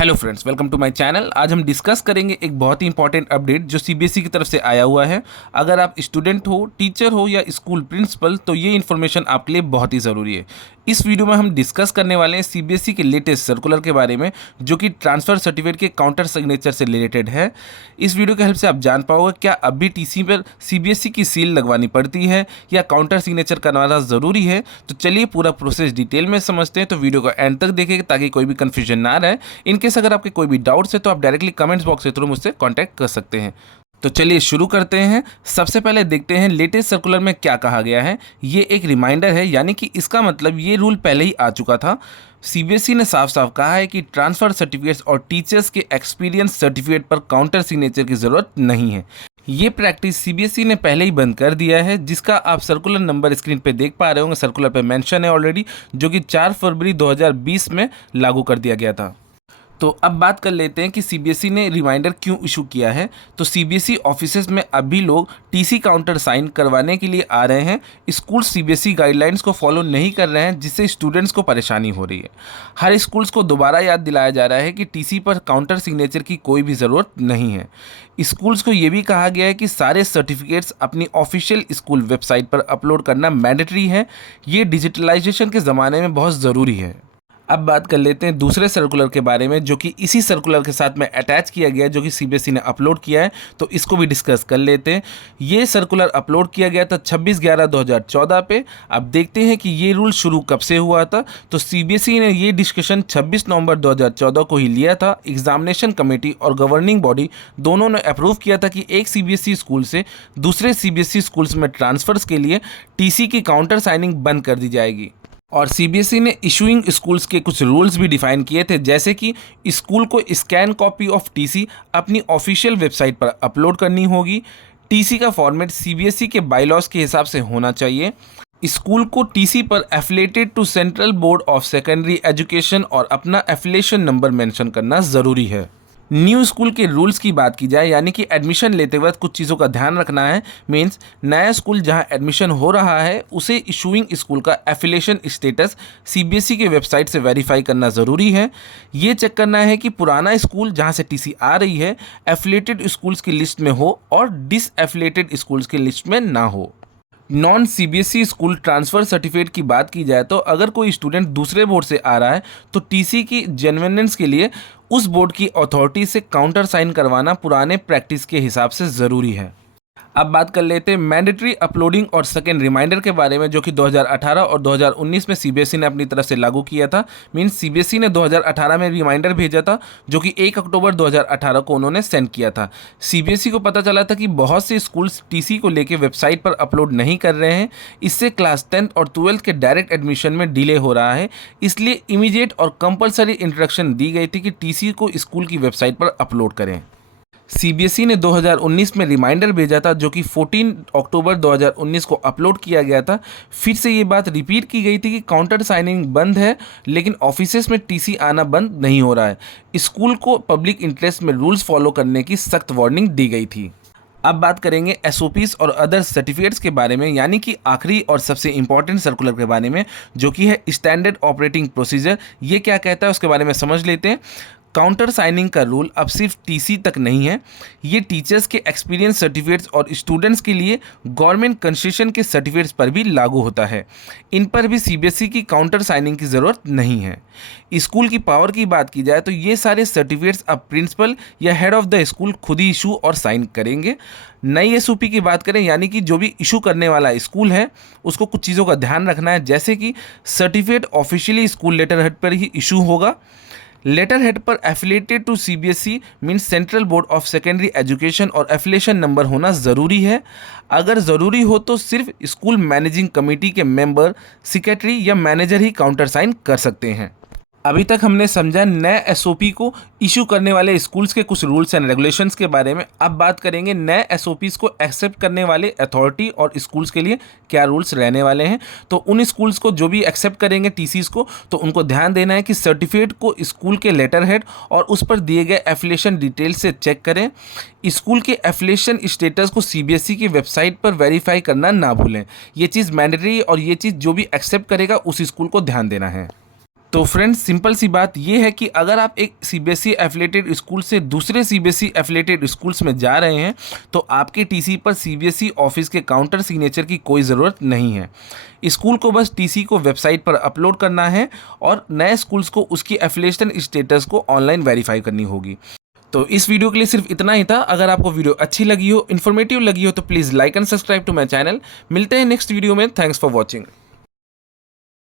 Hello friends, welcome to my channel. आज हम discuss करेंगे एक बहुत ही इंपॉर्टेंट अपडेट जो सीबीएसई की तरफ से आया हुआ है। अगर आप स्टूडेंट हो, टीचर हो या स्कूल प्रिंसिपल, तो ये इन्फॉर्मेशन आपके लिए बहुत ही ज़रूरी है। इस वीडियो में हम डिस्कस करने वाले हैं सीबीएसई के लेटेस्ट सर्कुलर के बारे में, जो कि ट्रांसफ़र सर्टिफिकेट के काउंटर सिग्नेचर से रिलेटेड है। इस वीडियो के हेल्प से आप जान पाओगे क्या अब भी टीसी पर सीबीएसई की सील लगवानी पड़ती है या काउंटर सिग्नेचर करवाना ज़रूरी है। तो चलिए पूरा प्रोसेस डिटेल में समझते हैं, तो वीडियो को एंड तक देखें ताकि कोई भी कन्फ्यूजन ना रहे। इनकेस अगर आपके कोई भी डाउट्स है तो आप डायरेक्टली कमेंट्स बॉक्स के थ्रू मुझसे कांटेक्ट कर सकते हैं। तो चलिए शुरू करते हैं। सबसे पहले देखते हैं लेटेस्ट सर्कुलर में क्या कहा गया है। ये एक रिमाइंडर है, यानी कि इसका मतलब ये रूल पहले ही आ चुका था। सीबीएसई ने साफ साफ कहा है कि ट्रांसफ़र सर्टिफिकेट्स और टीचर्स के एक्सपीरियंस सर्टिफिकेट पर काउंटर सिग्नेचर की ज़रूरत नहीं है। ये प्रैक्टिस सीबीएसई ने पहले ही बंद कर दिया है, जिसका आप सर्कुलर नंबर स्क्रीन पे देख पा रहे होंगे। सर्कुलर पे मेंशन है ऑलरेडी, जो कि 4 फरवरी 2020 में लागू कर दिया गया था। तो अब बात कर लेते हैं कि सीबीएसई ने रिमाइंडर क्यों इशू किया है। तो सीबीएसई ऑफिसेज में अभी लोग टीसी काउंटर साइन करवाने के लिए आ रहे हैं। स्कूल सीबीएसई गाइडलाइंस को फॉलो नहीं कर रहे हैं, जिससे स्टूडेंट्स को परेशानी हो रही है। हर स्कूल्स को दोबारा याद दिलाया जा रहा है कि टीसी पर काउंटर सिग्नेचर की कोई भी ज़रूरत नहीं है। स्कूल्स को ये भी कहा गया है कि सारे सर्टिफिकेट्स अपनी ऑफिशियल स्कूल वेबसाइट पर अपलोड करना मैंडेटरी है। ये डिजिटलाइजेशन के ज़माने में बहुत ज़रूरी है। अब बात कर लेते हैं दूसरे सर्कुलर के बारे में, जो कि इसी सर्कुलर के साथ में अटैच किया गया है, जो कि सीबीएसई ने अपलोड किया है। तो इसको भी डिस्कस कर लेते हैं। ये सर्कुलर अपलोड किया गया था 26/11/2014 पे। अब देखते हैं कि ये रूल शुरू कब से हुआ था। तो सीबीएसई ने ये डिस्कशन 26 नवंबर 2014 को ही लिया था। एग्जामिनेशन कमेटी और गवर्निंग बॉडी दोनों ने अप्रूव किया था कि एक सीबीएसई स्कूल से दूसरे सीबीएसई स्कूल्स में ट्रांसफर्स के लिए टीसी की काउंटर साइनिंग बंद कर दी जाएगी। और सीबीएसई ने इशूइंग स्कूल्स के कुछ रूल्स भी डिफाइन किए थे, जैसे कि स्कूल को स्कैन कॉपी ऑफ टीसी अपनी ऑफिशियल वेबसाइट पर अपलोड करनी होगी। टीसी का फॉर्मेट सीबीएसई के बायलॉज के हिसाब से होना चाहिए। स्कूल को टीसी पर affiliated to Central board of secondary education और अपना एफिलेशन नंबर मेंशन करना ज़रूरी है। न्यू स्कूल के रूल्स की बात की जाए, यानी कि एडमिशन लेते वक्त कुछ चीज़ों का ध्यान रखना है। मींस नया स्कूल जहां एडमिशन हो रहा है उसे इशूइंग स्कूल का एफिलिएशन स्टेटस सीबीएसई के वेबसाइट से वेरीफाई करना ज़रूरी है। ये चेक करना है कि पुराना स्कूल जहां से टीसी आ रही है एफिलेटेड स्कूल्स की लिस्ट में हो और डिसएफिलेटेड स्कूल्स की लिस्ट में ना हो। Non CBSE school transfer certificate की बात की जाए तो अगर कोई स्टूडेंट दूसरे बोर्ड से आ रहा है तो टीसी की जेन्युइनेंस के लिए उस बोर्ड की अथॉरिटी से काउंटर साइन करवाना पुराने प्रैक्टिस के हिसाब से ज़रूरी है। अब बात कर लेते हैं मैंडेटरी अपलोडिंग और सेकेंड रिमाइंडर के बारे में, जो कि 2018 और 2019 में सीबीएसई ने अपनी तरफ से लागू किया था। मीन्स सीबीएसई ने 2018 में रिमाइंडर भेजा था, जो कि 1 अक्टूबर 2018 को उन्होंने सेंड किया था। सीबीएसई को पता चला था कि बहुत से स्कूल्स टीसी को लेकर वेबसाइट पर अपलोड नहीं कर रहे हैं। इससे क्लास 10th और 12th के डायरेक्ट एडमिशन में डिले हो रहा है। इसलिए इमीडिएट और कंपलसरी इंस्ट्रक्शन दी गई थी कि टीसी को स्कूल की वेबसाइट पर अपलोड करें। सीबीएसई ने 2019 में रिमाइंडर भेजा था, जो कि 14 अक्टूबर 2019 को अपलोड किया गया था। फिर से ये बात रिपीट की गई थी कि काउंटर साइनिंग बंद है, लेकिन ऑफिसेस में टीसी आना बंद नहीं हो रहा है। स्कूल को पब्लिक इंटरेस्ट में रूल्स फॉलो करने की सख्त वार्निंग दी गई थी। अब बात करेंगे एसओपीज और अदर सर्टिफिकेट्स के बारे में, यानी कि आखिरी और सबसे इंपॉर्टेंट सर्कुलर के बारे में, जो कि है स्टैंडर्ड ऑपरेटिंग प्रोसीजर। ये क्या कहता है उसके बारे में समझ लेते हैं। काउंटर साइनिंग का रूल अब सिर्फ टीसी तक नहीं है। ये टीचर्स के एक्सपीरियंस सर्टिफिकेट्स और स्टूडेंट्स के लिए गवर्नमेंट कंसेशन के सर्टिफिकेट्स पर भी लागू होता है। इन पर भी सीबीएसई की काउंटर साइनिंग की ज़रूरत नहीं है। स्कूल की पावर की बात की जाए तो ये सारे सर्टिफिकेट्स अब प्रिंसिपल या हेड ऑफ द स्कूल खुद ही इशू और साइन करेंगे। नई एसओपी की बात करें, यानी कि जो भी इशू करने वाला स्कूल है उसको कुछ चीज़ों का ध्यान रखना है, जैसे कि certificate officially school letter head पर ही इशू होगा। लेटर हेड पर affiliated to CBSE means central board of secondary education और एफिलेशन नंबर होना ज़रूरी है। अगर ज़रूरी हो तो सिर्फ स्कूल मैनेजिंग कमेटी के मेंबर, सेक्रेटरी या मैनेजर ही काउंटर साइन कर सकते हैं। अभी तक हमने समझा नए एसओपी को इशू करने वाले स्कूल्स के कुछ रूल्स एंड रेगुलेशंस के बारे में। अब बात करेंगे नए एसओपीज़ को एक्सेप्ट करने वाले अथॉरिटी और स्कूल्स के लिए क्या रूल्स रहने वाले हैं। तो उन स्कूल्स को जो भी एक्सेप्ट करेंगे टीसीज़ को, तो उनको ध्यान देना है कि सर्टिफिकेट को स्कूल के लेटर हेड और उस पर दिए गए एफिलिएशन डिटेल से चेक करें। स्कूल के एफिलिएशन स्टेटस को सीबीएसई की वेबसाइट पर वेरीफाई करना ना भूलें। ये चीज़ मैंडेटरी और ये चीज़ जो भी एक्सेप्ट करेगा उस स्कूल को ध्यान देना है। तो फ्रेंड्स सिंपल सी बात ये है कि अगर आप एक सीबीएसई एफिलेटेड स्कूल से दूसरे सीबीएसई एफिलेटेड स्कूल्स में जा रहे हैं तो आपके टीसी पर सीबीएसई ऑफिस के काउंटर सिग्नेचर की कोई ज़रूरत नहीं है। स्कूल को बस टीसी को वेबसाइट पर अपलोड करना है और नए स्कूल्स को उसकी एफिलिएशन स्टेटस को ऑनलाइन वेरीफाई करनी होगी। तो इस वीडियो के लिए सिर्फ इतना ही था। अगर आपको वीडियो अच्छी लगी हो, इन्फॉर्मेटिव लगी हो तो please like and subscribe to my channel. मिलते हैं नेक्स्ट वीडियो में। Thanks for watching.